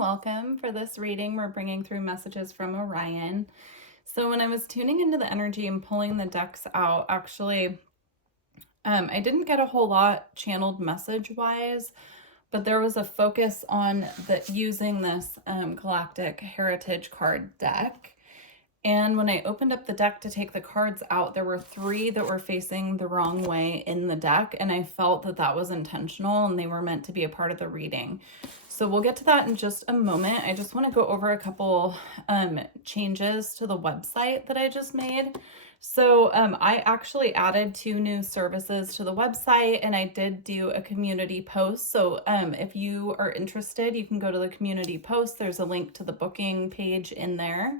welcome. For this reading, we're bringing through messages from Orion. So when I was tuning into the energy and pulling the decks out, actually, I didn't get a whole lot channeled message-wise, but there was a focus on using this Galactic Heritage card deck. And when I opened up the deck to take the cards out, there were 3 that were facing the wrong way in the deck, and I felt that that was intentional and they were meant to be a part of the reading. So we'll get to that in just a moment. I just want to go over a couple changes to the website that I just made. So I actually added 2 new services to the website, and I did do a community post. So if you are interested, you can go to the community post. There's a link to the booking page in there.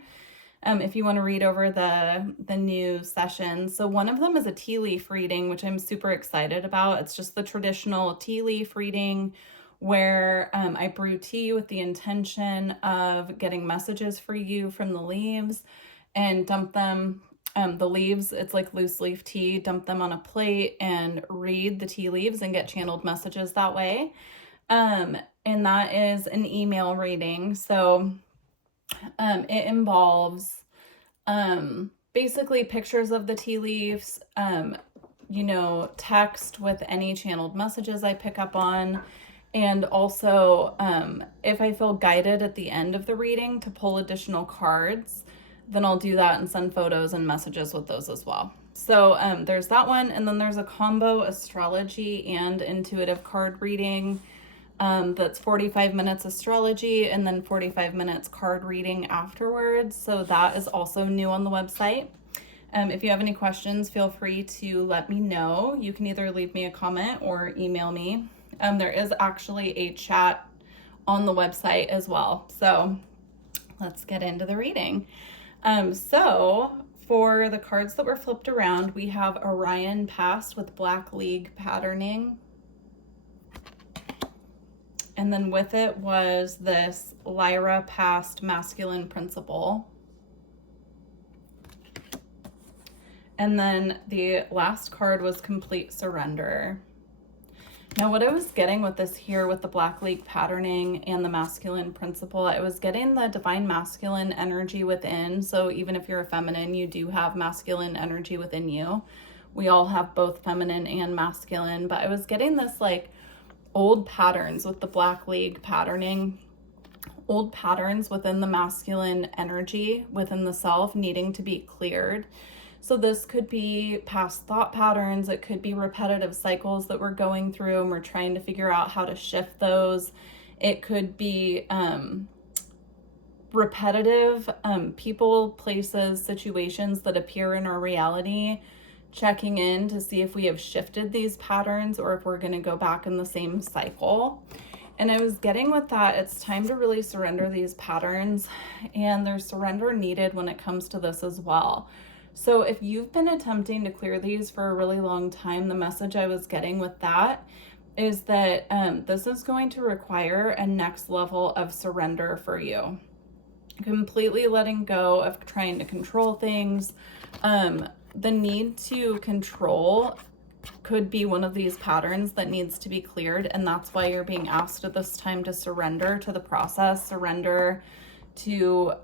If you want to read over the new sessions. So one of them is a tea leaf reading, which I'm super excited about. It's just the traditional tea leaf reading where I brew tea with the intention of getting messages for you from the leaves and dump them, the leaves, it's like loose leaf tea, dump them on a plate and read the tea leaves and get channeled messages that way. And that is an email reading. So it involves basically pictures of the tea leaves, text with any channeled messages I pick up on, and also if I feel guided at the end of the reading to pull additional cards, then I'll do that and send photos and messages with those as well. So there's that one, and then there's a combo astrology and intuitive card reading. That's 45 minutes astrology and then 45 minutes card reading afterwards. So that is also new on the website. If you have any questions, feel free to let me know. You can either leave me a comment or email me. There is actually a chat on the website as well. So let's get into the reading. So for the cards that were flipped around, we have Orion Past with Black League patterning. And then with it was this Lyra Past Masculine Principle. And then the last card was Complete Surrender. Now what I was getting with this here with the Black League patterning and the Masculine Principle, I was getting the Divine Masculine energy within. So even if you're a feminine, you do have masculine energy within you. We all have both feminine and masculine, but I was getting this like old patterns with the Black League patterning, old patterns within the masculine energy within the self needing to be cleared. So this could be past thought patterns, it could be repetitive cycles that we're going through and we're trying to figure out how to shift those. It could be repetitive people, places, situations that appear in our reality, checking in to see if we have shifted these patterns or if we're going to go back in the same cycle. And I was getting with that, it's time to really surrender these patterns, and there's surrender needed when it comes to this as well. So if you've been attempting to clear these for a really long time, the message I was getting with that is that this is going to require a next level of surrender for you. Completely letting go of trying to control things. The need to control could be one of these patterns that needs to be cleared, and that's why you're being asked at this time to surrender to the process, surrender to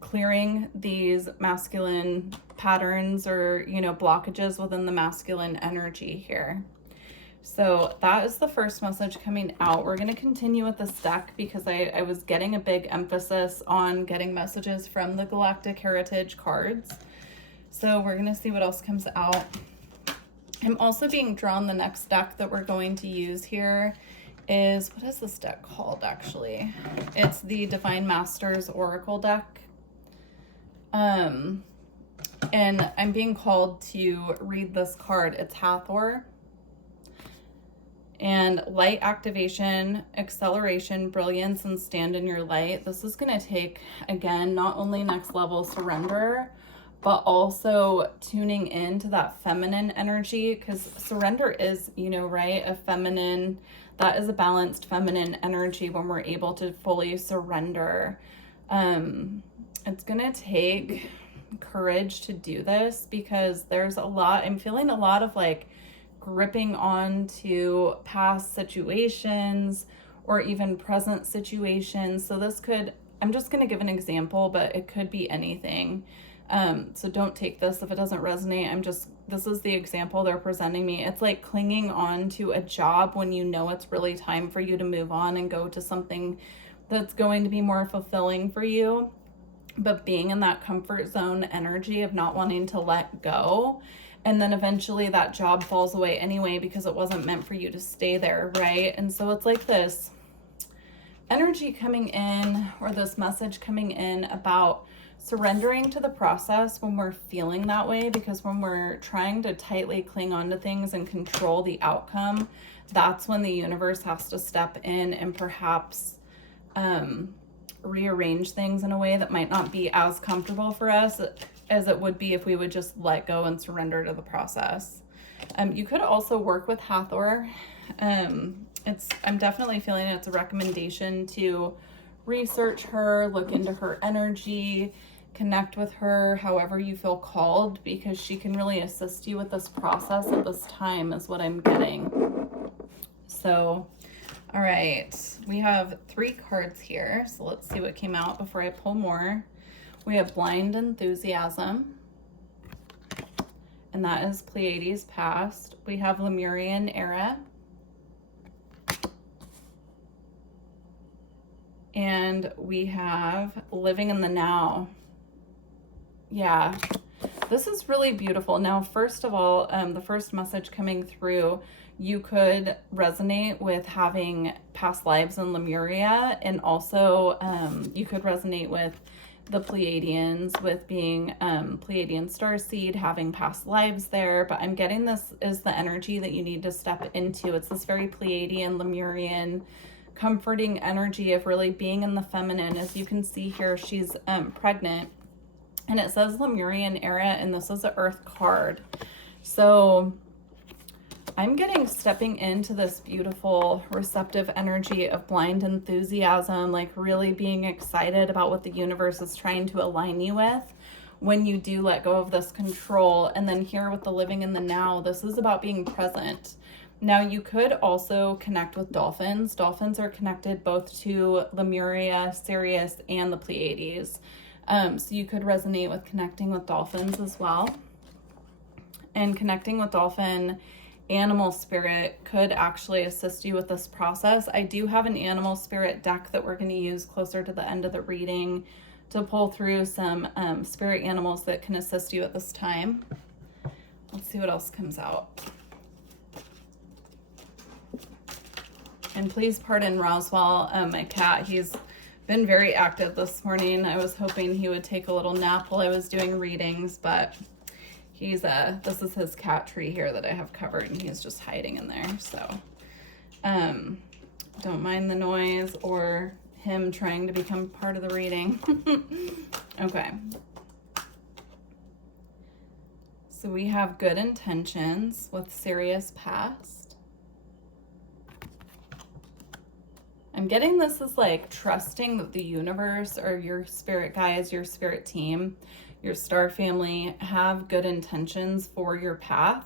clearing these masculine patterns or, blockages within the masculine energy here. So that is the first message coming out. We're going to continue with this deck because I was getting a big emphasis on getting messages from the Galactic Heritage cards. So we're going to see what else comes out. I'm also being drawn the next deck that we're going to use here is, what is this deck called actually? It's the Divine Masters Oracle deck. And I'm being called to read this card. It's Hathor. And light activation, acceleration, brilliance, and stand in your light. This is going to take, again, not only next level surrender, but also tuning into that feminine energy, because surrender is, right, a feminine, that is a balanced feminine energy when we're able to fully surrender. It's going to take courage to do this because there's a lot, I'm feeling a lot of like gripping on to past situations or even present situations. So this could, I'm just going to give an example, but it could be anything. So don't take this if it doesn't resonate. This is the example they're presenting me. It's like clinging on to a job when you know it's really time for you to move on and go to something that's going to be more fulfilling for you, but being in that comfort zone energy of not wanting to let go. And then eventually that job falls away anyway because it wasn't meant for you to stay there, right? And so it's like this energy coming in, or this message coming in about surrendering to the process when we're feeling that way, because when we're trying to tightly cling on to things and control the outcome, that's when the universe has to step in and perhaps rearrange things in a way that might not be as comfortable for us as it would be if we would just let go and surrender to the process. You could also work with Hathor. I'm definitely feeling it's a recommendation to research her, look into her energy, connect with her however you feel called, because she can really assist you with this process at this time is what I'm getting. So, all right, we have 3 cards here. So let's see what came out before I pull more. We have Blind Enthusiasm, and that is Pleiades past. We have Lemurian Era, and we have Living in the Now. Yeah, this is really beautiful. Now, first of all, the first message coming through, you could resonate with having past lives in Lemuria, and also you could resonate with the Pleiadians, with being Pleiadian Starseed, having past lives there. But I'm getting this is the energy that you need to step into. It's this very Pleiadian, Lemurian, comforting energy of really being in the feminine. As you can see here, she's pregnant, and it says Lemurian Era, and this is an Earth card. So I'm getting stepping into this beautiful receptive energy of blind enthusiasm, like really being excited about what the universe is trying to align you with when you do let go of this control. And then here with the living in the now, this is about being present. Now you could also connect with dolphins. Dolphins are connected both to Lemuria, Sirius, and the Pleiades. So you could resonate with connecting with dolphins as well. And connecting with dolphin animal spirit could actually assist you with this process. I do have an animal spirit deck that we're going to use closer to the end of the reading to pull through some spirit animals that can assist you at this time. Let's see what else comes out. And please pardon Roswell, my cat. He's been very active this morning. I was hoping he would take a little nap while I was doing readings, but he's this is his cat tree here that I have covered, and he's just hiding in there. So don't mind the noise or him trying to become part of the reading. Okay. So we have good intentions with Sirius past. I'm getting this as like trusting that the universe or your spirit guides, your spirit team, your star family have good intentions for your path,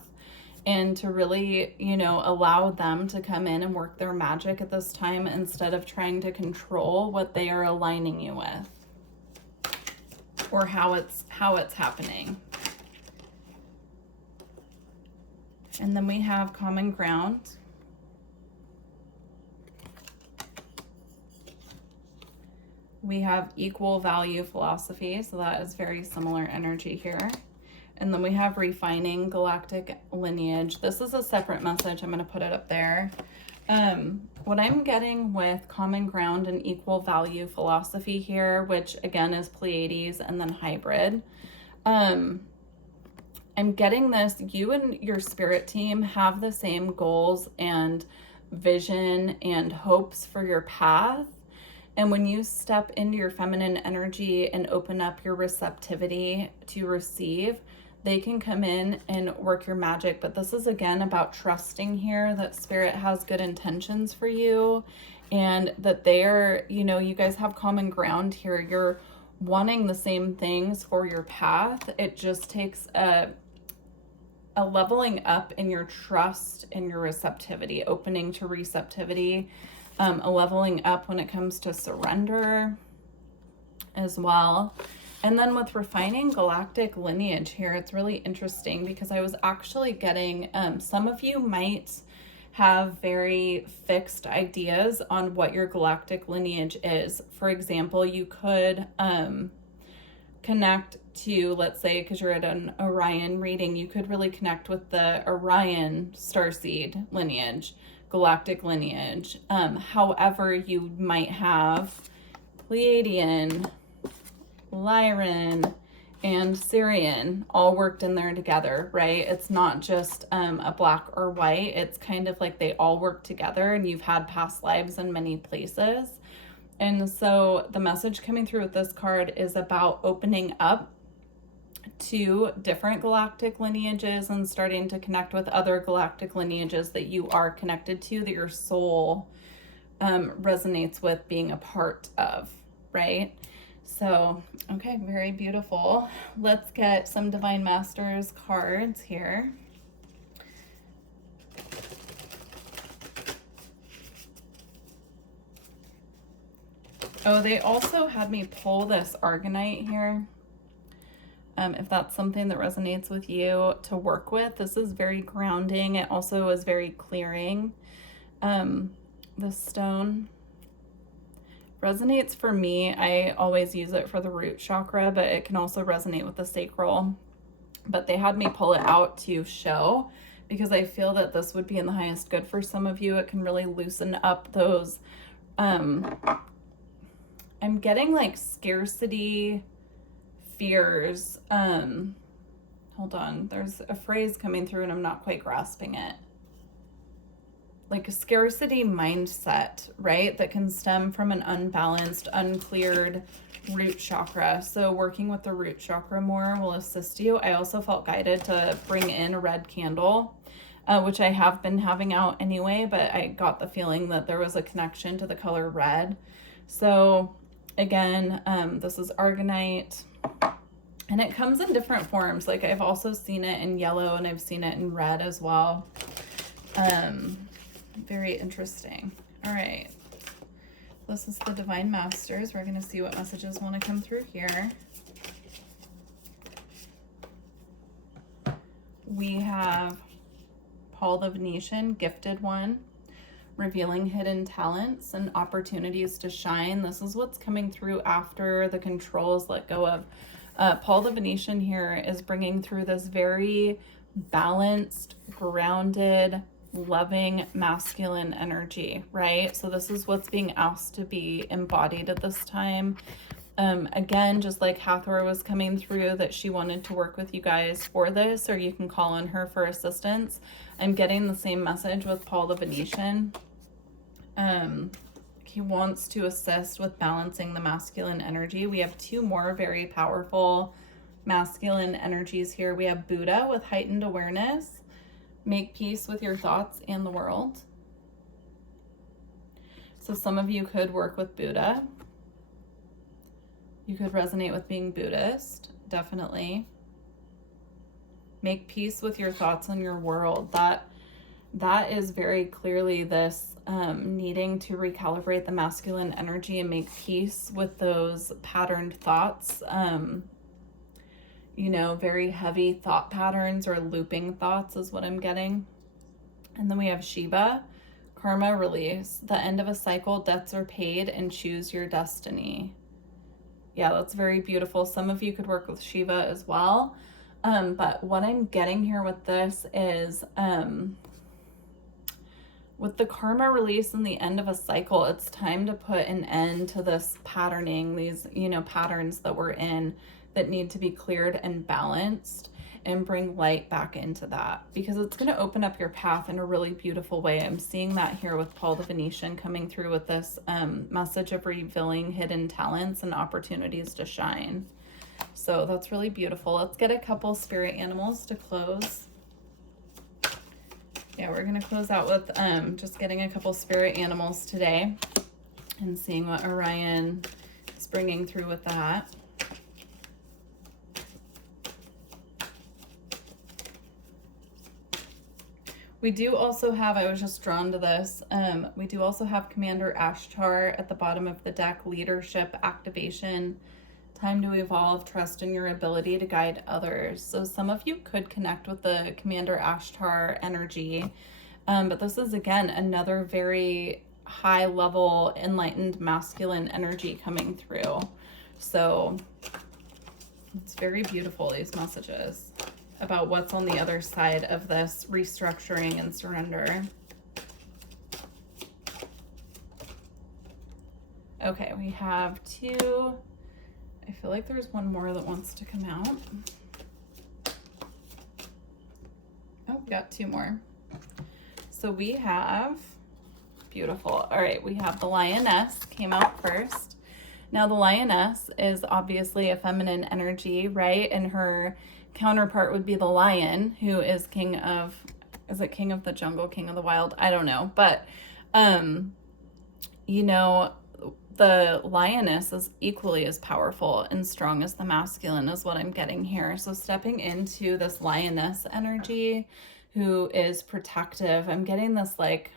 and to really, you know, allow them to come in and work their magic at this time instead of trying to control what they are aligning you with or how it's happening. And then we have common ground. We have equal value philosophy, so that is very similar energy here. And then we have refining galactic lineage. This is a separate message. I'm going to put it up there. What I'm getting with common ground and equal value philosophy here, which again is Pleiades and then hybrid. I'm getting this, you and your spirit team have the same goals and vision and hopes for your path. And when you step into your feminine energy and open up your receptivity to receive, they can come in and work your magic. But this is again about trusting here that spirit has good intentions for you, and that they're, you know, you guys have common ground here. You're wanting the same things for your path. It just takes a leveling up in your trust and your receptivity, opening to receptivity. a leveling up when it comes to surrender as well. And then with refining galactic lineage here, it's really interesting because I was actually getting, some of you might have very fixed ideas on what your galactic lineage is. For example, you could connect to, let's say, because you're at an Orion reading, you could really connect with the Orion Starseed lineage, galactic lineage. However, you might have Pleiadian, Lyran, and Syrian all worked in there together, right? It's not just a black or white. It's kind of like they all work together, and you've had past lives in many places. And so the message coming through with this card is about opening up to different galactic lineages and starting to connect with other galactic lineages that you are connected to, that your soul resonates with being a part of, right? So, okay, very beautiful. Let's get some Divine Masters cards here. Oh, they also had me pull this Argonite here. If that's something that resonates with you to work with, this is very grounding. It also is very clearing. This stone resonates for me. I always use it for the root chakra, but it can also resonate with the sacral. But they had me pull it out to show, because I feel that this would be in the highest good for some of you. It can really loosen up those, I'm getting like scarcity fears. Hold on, there's a phrase coming through and I'm not quite grasping it. Like a scarcity mindset, right? That can stem from an unbalanced, uncleared root chakra. So working with the root chakra more will assist you. I also felt guided to bring in a red candle, which I have been having out anyway, but I got the feeling that there was a connection to the color red. So again, this is Argonite, and it comes in different forms. Like I've also seen it in yellow and I've seen it in red as well. Very interesting. All right. This is the Divine Masters. We're going to see what messages want to come through here. We have Paul the Venetian, Gifted One, revealing hidden talents and opportunities to shine. This is what's coming through after the controls let go of. Paul the Venetian here is bringing through this very balanced, grounded, loving masculine energy, right? So this is what's being asked to be embodied at this time. Again, just like Hathor was coming through, that she wanted to work with you guys for this, or you can call on her for assistance. I'm getting the same message with Paul the Venetian. He wants to assist with balancing the masculine energy. We have two more very powerful masculine energies here. We have Buddha with heightened awareness. Make peace with your thoughts and the world. So some of you could work with Buddha. You could resonate with being Buddhist, definitely. Make peace with your thoughts and your world. That is very clearly this needing to recalibrate the masculine energy and make peace with those patterned thoughts. You know, very heavy thought patterns or looping thoughts is what I'm getting. And then we have Shiva, karma release, the end of a cycle, debts are paid, and choose your destiny. Yeah, that's very beautiful. Some of you could work with Shiva as well. But what I'm getting here with this is, with the karma release and the end of a cycle, it's time to put an end to this patterning, these, you know, patterns that we're in that need to be cleared and balanced, and bring light back into that, because it's going to open up your path in a really beautiful way. I'm seeing that here with Paul the Venetian coming through with this message of revealing hidden talents and opportunities to shine. So that's really beautiful. Let's get a couple spirit animals to close. Yeah, we're going to close out with just getting a couple spirit animals today and seeing what Orion is bringing through with that. We do also have, I was just drawn to this, we do also have Commander Ashtar at the bottom of the deck, leadership, activation, time to evolve, trust in your ability to guide others. So some of you could connect with the Commander Ashtar energy, but this is, again, another very high level, enlightened, masculine energy coming through. So it's very beautiful, these messages about what's on the other side of this restructuring and surrender. Okay, we have two. I feel like there's one more that wants to come out. Oh, we got two more. So we have, beautiful. All right, we have the Lioness came out first. Now the Lioness is obviously a feminine energy, right? And her counterpart would be the lion, who is king of, is it king of the jungle, king of the wild? I don't know. But, you know, the lioness is equally as powerful and strong as the masculine is what I'm getting here. So stepping into this lioness energy who is protective, I'm getting this like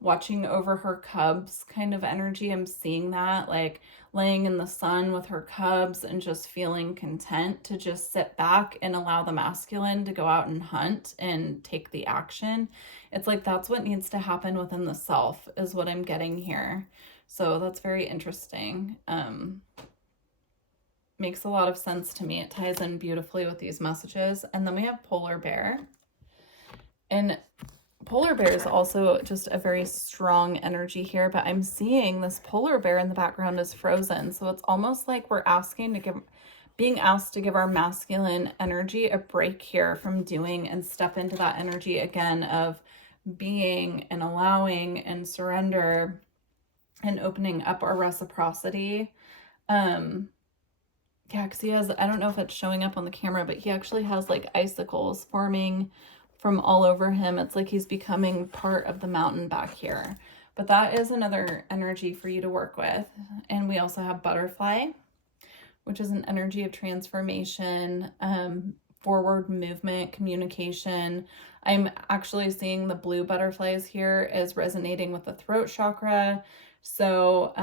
watching over her cubs kind of energy. I'm seeing that, like laying in the sun with her cubs and just feeling content to just sit back and allow the masculine to go out and hunt and take the action. It's like that's what needs to happen within the self is what I'm getting here. So that's very interesting. Makes a lot of sense to me. It ties in beautifully with these messages. And then we have polar bear. And polar bear is also just a very strong energy here, but I'm seeing this polar bear in the background is frozen. So it's almost like we're being asked to give our masculine energy a break here from doing and step into that energy again of being and allowing and surrender and opening up our reciprocity. Yeah, because he has, I don't know if it's showing up on the camera, but he actually has like icicles forming from all over him. It's like he's becoming part of the mountain back here. But that is another energy for you to work with. And we also have butterfly, which is an energy of transformation, forward movement, communication. I'm actually seeing the blue butterflies here as resonating with the throat chakra. So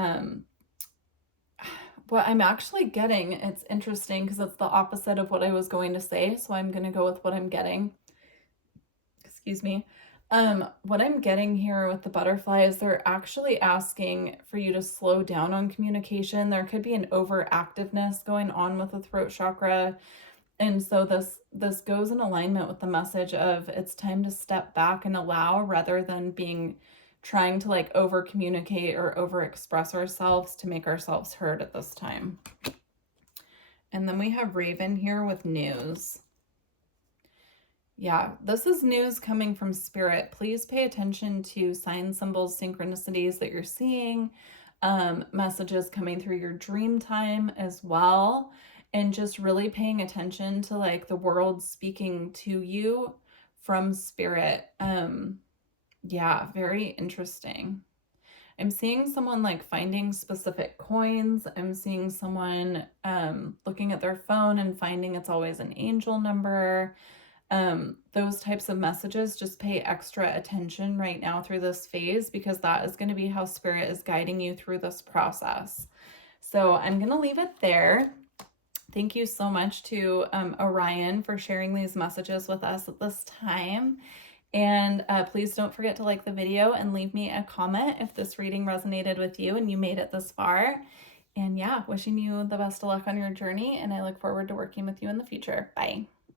what I'm actually getting, it's interesting because it's the opposite of what I was going to say. So I'm going to go with what I'm getting. Excuse me. What I'm getting here with the butterfly is they're actually asking for you to slow down on communication. There could be an overactiveness going on with the throat chakra. And so this goes in alignment with the message of it's time to step back and allow rather than trying to like over communicate or over express ourselves to make ourselves heard at this time. And then we have Raven here with news. Yeah, this is news coming from spirit. Please pay attention to signs, symbols, synchronicities that you're seeing, messages coming through your dream time as well. And just really paying attention to like the world speaking to you from spirit. Yeah, very interesting. I'm seeing someone like finding specific coins. I'm seeing someone looking at their phone and finding it's always an angel number. Those types of messages, just pay extra attention right now through this phase because that is going to be how spirit is guiding you through this process. So I'm going to leave it there. Thank you so much to Orion for sharing these messages with us at this time. And please don't forget to like the video and leave me a comment if this reading resonated with you and you made it this far. And yeah, wishing you the best of luck on your journey, and I look forward to working with you in the future. Bye.